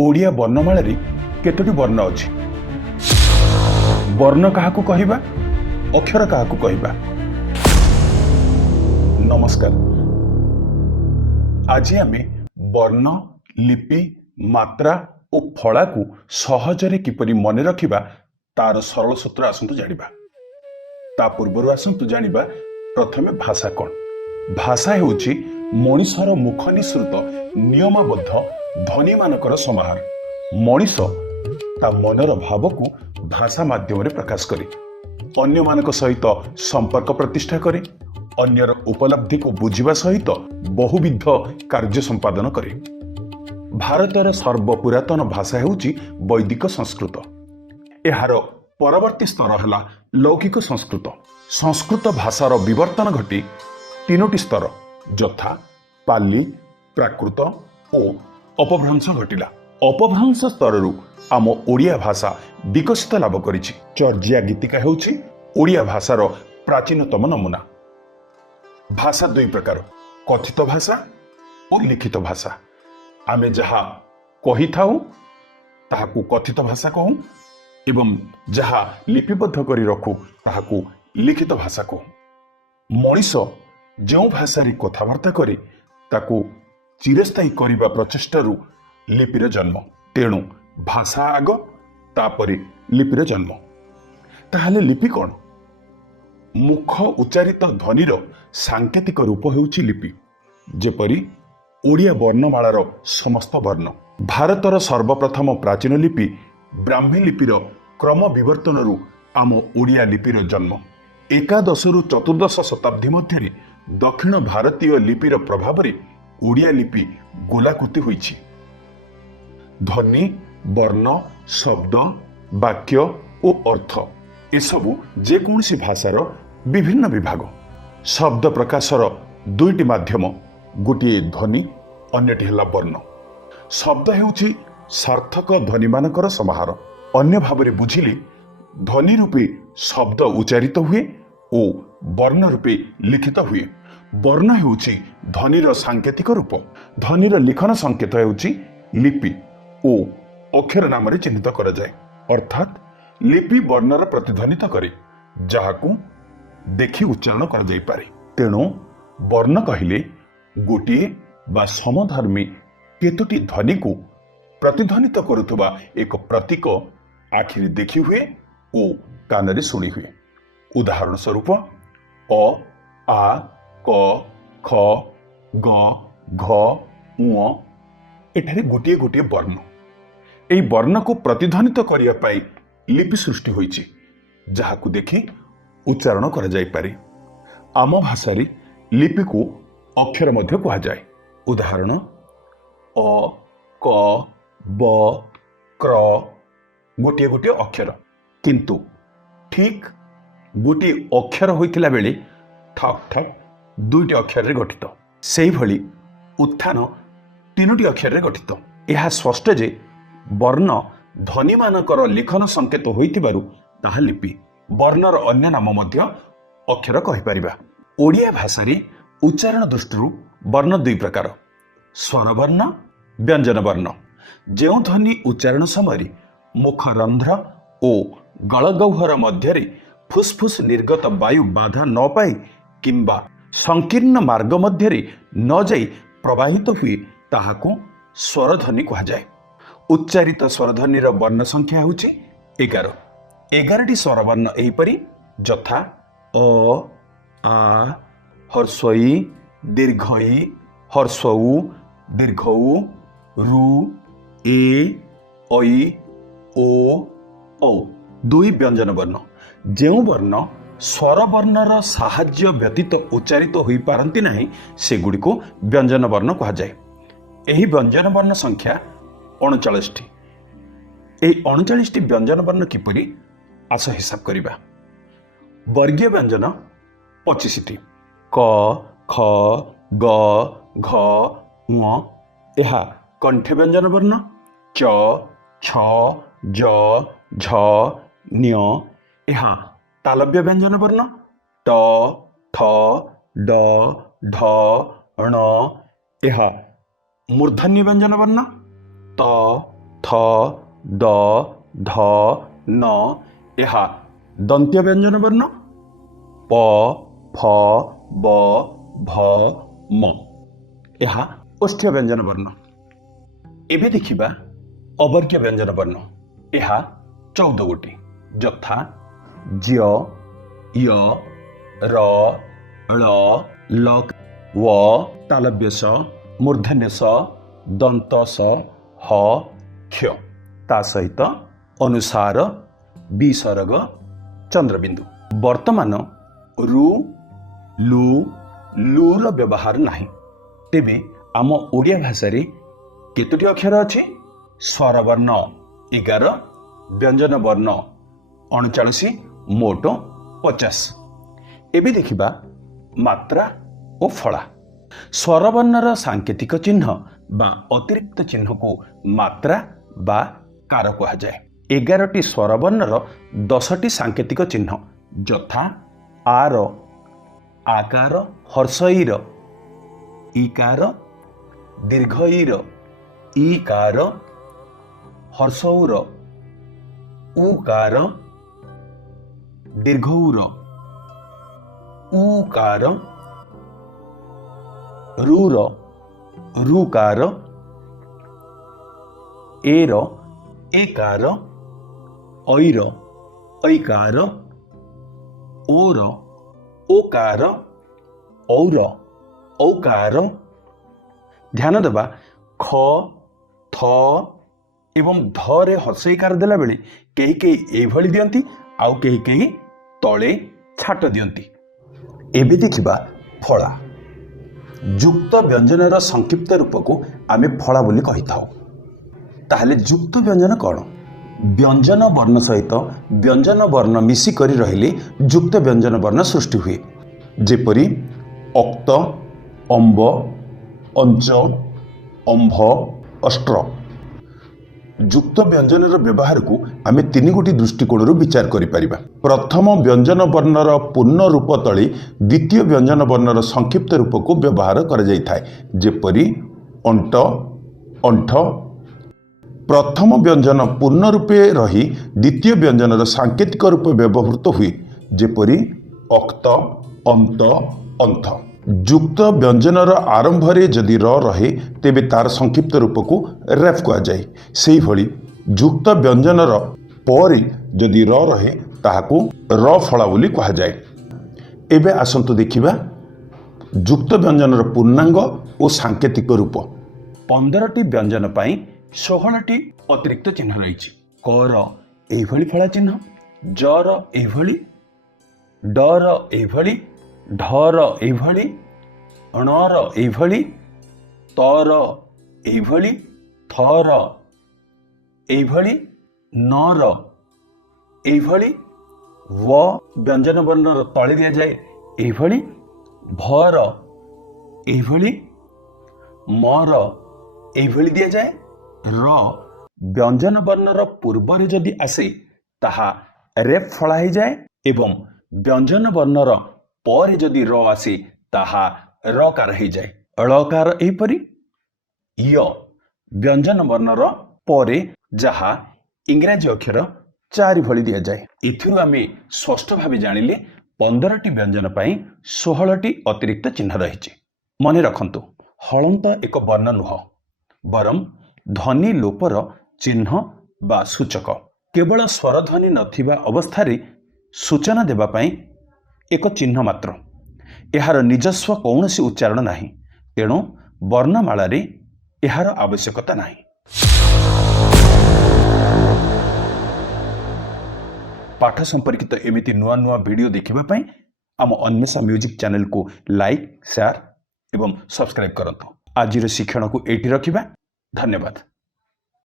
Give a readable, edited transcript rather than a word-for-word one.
ओडिया वर्णमाला केतोटी वर्ण अछि? वर्ण काहाकू कहिबा, अक्षर काहाकू कहिबा? नमस्कार। आज आमे वर्ण, लिपि, मात्रा और फला को सहजरे किपरि मने रखिबा तार सरल सूत्र आसंतु जानिबा। ता पूर्वरु आसंतु जानिबा प्रथमे भाषा कोन। भाषा हेउछि मनिषर मुख निसृत नियमबद्ध ध्वनि मानकर समाहार। मनिष ता मनर भाव को भाषा माध्यम रे प्रकाश करे, अन्य मानक सहित संपर्क प्रतिष्ठा करे, अन्यर उपलब्धि को बुझिबा सहित बहुविध कार्य संपादन करे। भारतर सर्वपुरातन भाषा हेउछि वैदिक संस्कृत। एहार परवर्ती स्तर है लौकिक संस्कृत। संस्कृत भाषार विवर्तन घटी तीनोटी स्तर यथा पाली, प्राकृत और अपभ्रंश घटिला। अपभ्रंश स्तररू आम ओडिया भाषा विकसित लाभ करिछि। चर्जिया गीतिका हेउछि ओडिया भाषार प्राचीनतम नमूना। भाषा दुई प्रकार, कथित भाषा और लिखित भाषा। आमे जहा कहि थाउ ताहाकू कथित भाषा कहूं एवं जहा लिपिबद्ध करी रखू ताहाकू लिखित भाषा कहूं। मनिष जो भाषा रे कथबार्ता करे ताकू चिरस्थायी करिबा प्रचेष्टारू लिपिर जन्म। तेणु भाषा आग तापरे लिपिर जन्म। ताहले लिपि कोन? मुख उच्चारित ध्वनिर सांकेतिक रूप हेउछि लिपि। जेपरि ओडिया वर्णमालार समस्त वर्ण। भारतर सर्वप्रथम प्राचीन लिपि ब्राह्मी लिपिर क्रम विवर्तनरू आम ओडिया लिपिर जन्म। एकादश रु चतुर्दश शताब्दी मध्य दक्षिण भारतीय लिपिर प्रभाव रे ओडिया लिपि गोलाकृति होइछि। ध्वनि, वर्ण, शब्द, वाक्य और अर्थ एसबु जेकोसी भाषार विभिन्न विभाग। शब्द प्रकाशर दुईटी माध्यम, गोटे ध्वनि, अन्यटी है वर्ण। शब्द हेउछि सार्थक ध्वनि मानकर समाहार। अन्य भावरे बुझिले ध्वनि रूपे शब्द उच्चारित हुए और वर्ण रूपे लिखित हुए। वर्ण हेउछि ध्वनिर सांकेतिक रूप। ध्वनिर लिखन संकेत हेउछि लिपि और अक्षर नाम रे चिन्हित करा जाय। अर्थात लिपि वर्णर प्रतिध्वनित करे, जहाकू देखि उच्चारण करा जाय पारे। तेणु वर्ण कहिले गोटे बा समधर्मी केतोटी ध्वनि को प्रतिध्वनित करुथुबा एक प्रतीक आखिरी देखि हुए और कान शुणी हुए। उदाहरण स्वरूप अ, आ, क, ख, ग, घ, उ एठारे गोटे गोटे वर्ण। एई वर्ण को प्रतिध्वनित करिया पाई लिपि सृष्टि होइछि, जहाकू देखि उच्चारण करा जाय पारे। आम भाषा रे लिपि को अक्षर मध्य कहा जाए। उदाहरण अ, क, ब, क्र गोटे गोटे अक्षर, किंतु ठीक गोटे अक्षर होइतिला बेले ठक ठक दुईटी अक्षर रे गठित। सेही भली उत्थान तीनोटी अक्षर रे गठित। यह स्पष्ट जे वर्ण ध्वनि मानकर लिखन संकेत होइतिबारु ताहा लिपि। वर्णर अन्य नाम मध्य अक्षर कहि परिबा। ओडिया भाषा रे उच्चारण दृष्टिरु वर्ण दुई प्रकार, स्वर वर्ण, व्यंजन वर्ण। जो ध्वनि उच्चारण समय मुख रंध्र और गलगौहर मध्य फुसफुस निर्गत वायु बाधा न पाए किंबा संकीर्ण मार्ग मध्य न जाई प्रवाहित हुए ताहाको स्वरध्वनि कहा जाए। उच्चारित स्वरध्वनिर वर्ण संख्या होछि 11। 11टी स्वरवर्ण एहिपरि यथा अ, आ, हर्षई, दीर्घई, हर्षऊ, दीर्घऊ, रु, ए, ऐ, ओ, औ। दुई व्यंजन वर्ण। जो वर्ण स्वर वर्णर साहाय्य व्यतीत उच्चारित होई पारंती नाही सेगुडी को व्यंजन वर्ण कहा जाए। एही व्यंजन वर्ण संख्या 39टी। एही 39टी व्यंजन वर्ण किपरि आस हिसाब करिबा। वर्गीय व्यंजन 25टी। क, ख, ग, घ, ङ एहा कंठ व्यंजन वर्ण। च, छ, ज, झ, न्य एहा तालव्य व्यंजन वर्ण। ट, ठ, ड, ढ, ण एहा मूर्धन्य व्यंजन वर्ण। त, ଥ ଦ ଧ ନ ଏହା ଦନ୍ତ୍ୟ ବ୍ୟଞ୍ଜନ ବର୍ଣ୍ଣ। ପ ଫ ବ ଭ ମ ଏହା ଓଷ୍ଠ୍ୟ ବ୍ୟଞ୍ଜନ ବର୍ଣ୍ଣ। ଏବେ ଦେଖିବା ଅବର୍ଗ୍ୟ ବ୍ୟଞ୍ଜନ ବର୍ଣ୍ଣ। ଏହା 14 ଗୋଟି ଯଥା ଜ୍ୟ ୟ ର ଳ ଲ ୱ ତାଲବ୍ୟ ସ ମୂର୍ଧନ୍ୟ ସ ଦନ୍ତ ସ ହ କ୍ଷ ତା ସହିତ ଅନୁସାର ବିସର୍ଗ ଚନ୍ଦ୍ରବିନ୍ଦୁ। ବର୍ତ୍ତମାନ ରୁ ଲୁ ଲୁର ବ୍ୟବହାର ନାହିଁ। ତେବେ ଆମ ଓଡ଼ିଆ ଭାଷାରେ କେତୋଟି ଅକ୍ଷର ଅଛି? ସ୍ୱରବର୍ଣ୍ଣ 11, ବ୍ୟଞ୍ଜନ ବର୍ଣ୍ଣ 39, ମୋଟ 50। ଏବେ ଦେଖିବା ମାତ୍ରା ଓ ଫଳା। ସ୍ୱରବର୍ଣ୍ଣର ସାଙ୍କେତିକ ଚିହ୍ନ ବା ଅତିରିକ୍ତ ଚିହ୍ନକୁ ମାତ୍ରା ବା କାର କୁହାଯାଏ। 11ଟି ସ୍ୱରବର୍ଣ୍ଣର 10ଟି ସାଙ୍କେତିକ ଚିହ୍ନ ଯଥା ଆର, ଆକାର, ହର୍ଷ ଇର, ଇକାର, ଦୀର୍ଘ ଇର, ଇକାର, ହର୍ଷ ଉର, ଉକାର, ଦୀର୍ଘ ଉର, ଉକାର, ରୁର, ରୁକାର, ଏର, ଏକାର, ଐର, ଐକାର, ଓର, ଓକାର, ଔର, ଔକାର। ଧ୍ୟାନ ଦେବା ଖ, ଥ ଏବଂ ଧରେ ହର୍ଷଇକାର ଦେଲାବେଳେ କେହି କେହି ଏଇଭଳି ଦିଅନ୍ତି, ଆଉ କେହି କେହି ତଳେ ଛାଟ ଦିଅନ୍ତି। ଏବେ ଦେଖିବା ଫଳା। ଯୁକ୍ତ ବ୍ୟଞ୍ଜନର ସଂକ୍ଷିପ୍ତ ରୂପକୁ ଆମେ ଫଳା ବୋଲି କହିଥାଉ। ତାହେଲେ ଯୁକ୍ତ ବ୍ୟଞ୍ଜନ କ'ଣ? ବ୍ୟଞ୍ଜନ ବର୍ଣ୍ଣ ସହିତ ବ୍ୟଞ୍ଜନ ବର୍ଣ୍ଣ ମିଶିକରି ରହିଲେ ଯୁକ୍ତ ବ୍ୟଞ୍ଜନ ବର୍ଣ୍ଣ ସୃଷ୍ଟି ହୁଏ। ଯେପରି ଅକ୍ତ, ଅମ୍ବ, ଅଞ୍ଚ, ଅମ୍ଭ, ଅଷ୍ଟ୍ର। ଯୁକ୍ତ ବ୍ୟଞ୍ଜନର ବ୍ୟବହାରକୁ ଆମେ 3 ଗୋଟି ଦୃଷ୍ଟିକୋଣରୁ ବିଚାର କରିପାରିବା। ପ୍ରଥମ ବ୍ୟଞ୍ଜନ ବର୍ଣ୍ଣର ପୂର୍ଣ୍ଣ ରୂପ ତଳେ ଦ୍ୱିତୀୟ ବ୍ୟଞ୍ଜନ ବର୍ଣ୍ଣର ସଂକ୍ଷିପ୍ତ ରୂପକୁ ବ୍ୟବହାର କରାଯାଇଥାଏ। ଯେପରି ଅଣ୍ଟ, ଅଣ୍ଠ। ପ୍ରଥମ ବ୍ୟଞ୍ଜନ ପୂର୍ଣ୍ଣ ରୂପେ ରହି ଦ୍ୱିତୀୟ ବ୍ୟଞ୍ଜନର ସାଙ୍କେତିକ ରୂପେ ବ୍ୟବହୃତ ହୁଏ। ଯେପରି ଅକ୍ତ, ଅନ୍ତ, ଅନ୍ଥ। ଯୁକ୍ତ ବ୍ୟଞ୍ଜନର ଆରମ୍ଭରେ ଯଦି ର ରହେ ତେବେ ତାର ସଂକ୍ଷିପ୍ତ ରୂପକୁ ରେଫ୍ କୁହାଯାଏ। ସେହିଭଳି ଯୁକ୍ତ ବ୍ୟଞ୍ଜନର ପରେ ଯଦି ର ରହେ ତାହାକୁ ର ଫଳା ବୋଲି କୁହାଯାଏ। ଏବେ ଆସନ୍ତୁ ଦେଖିବା ଯୁକ୍ତ ବ୍ୟଞ୍ଜନର ପୂର୍ଣ୍ଣାଙ୍ଗ ଓ ସାଙ୍କେତିକ ରୂପ। 15ଟି ବ୍ୟଞ୍ଜନ ପାଇଁ 16ଟି ଅତିରିକ୍ତ ଚିହ୍ନ ରହିଛି। କର ଏଇଭଳି ଫଳା ଚିହ୍ନ, ଜର ଏଇଭଳି, ଡର ଏଇଭଳି, ଢର ଏଇଭଳି, ଣର ଏଇଭଳି, ତର ଏଇଭଳି, ଥର ଏଇଭଳି, ନର ଏଇଭଳି, ବ ବ୍ୟଞ୍ଜନ ବର୍ଣ୍ଣର ତଳେ ଦିଆଯାଏ ଏଇଭଳି, ଭର ଏଇଭଳି, ମର ଏଇଭଳି ଦିଆଯାଏ। ର ବ୍ୟଞ୍ଜନ ବର୍ଣ୍ଣର ପୂର୍ବରେ ଯଦି ଆସେ ତାହା ରେଫ୍ ଫଳା ହେଇଯାଏ ଏବଂ ବ୍ୟଞ୍ଜନ ବର୍ଣ୍ଣର ପରେ ଯଦି ର ଆସେ ତାହା ରକାର ହେଇଯାଏ। ଳକାର ଏହିପରି। ୟ ବ୍ୟଞ୍ଜନ ବର୍ଣ୍ଣର ପରେ ଯାହା ଇଂରାଜୀ ଅକ୍ଷର 4 ଭଳି ଦିଆଯାଏ। ଏଥିରୁ ଆମେ ସ୍ପଷ୍ଟ ଭାବେ ଜାଣିଲେ 15ଟି ବ୍ୟଞ୍ଜନ ପାଇଁ 16ଟି ଅତିରିକ୍ତ ଚିହ୍ନ ରହିଛି। ମନେ ରଖନ୍ତୁ, ହଳନ୍ତ ଏକ ବର୍ଣ୍ଣ ନୁହଁ, ବରଂ ଧ୍ୱନି ଲୋପର ଚିହ୍ନ ବା ସୂଚକ। କେବଳ ସ୍ୱରଧ୍ୱନି ନଥିବା ଅବସ୍ଥାରେ ସୂଚନା ଦେବା ପାଇଁ ଏକ ଚିହ୍ନ ମାତ୍ର। ଏହାର ନିଜସ୍ୱ କୌଣସି ଉଚ୍ଚାରଣ ନାହିଁ, ତେଣୁ ବର୍ଣ୍ଣମାଳାରେ ଏହାର ଆବଶ୍ୟକତା ନାହିଁ। ପାଠ ସମ୍ପର୍କିତ ଏମିତି ନୂଆ ନୂଆ ଭିଡ଼ିଓ ଦେଖିବା ପାଇଁ ଆମ ଅନ୍ମେଷା ମ୍ୟୁଜିକ୍ ଚ୍ୟାନେଲକୁ ଲାଇକ୍, ସେୟାର ଏବଂ ସବସ୍କ୍ରାଇବ୍ କରନ୍ତୁ। ଆଜିର ଶିକ୍ଷଣକୁ ଏଇଠି ରଖିବା। ଧନ୍ୟବାଦ।